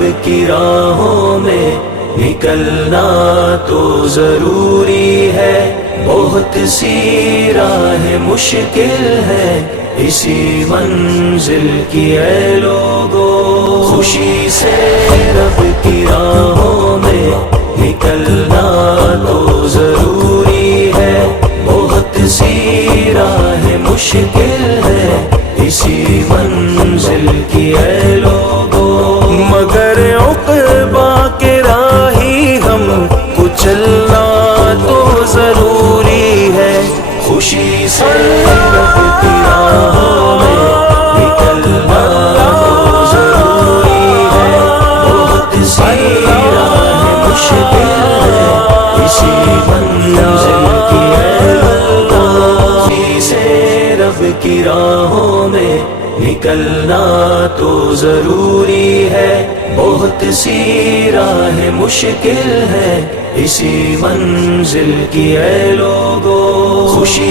رب کی راہوں میں نکلنا تو ضروری ہے، بہت سی راہ مشکل ہے اسی منزل کی اے لوگو، خوشی سے رب کی راہوں میں نکلنا تو ضروری ہے، بہت سی راہ مشکل ہے اسی منزل کی اے لوگو، مگر عقبہ کے راہی ہم کو چلنا تو ضروری ہے، خوشی سے رب کی راہوں میں نکلنا تو ضروری ہے، بہت سی راہ مشکل ہے اسی منزل کی اے لوگو، خوشی سے رب کی راہوں میں نکلنا تو ضروری ہے، بہت سی راہ مشکل ہے اسی منزل کی اے لوگو، خوشی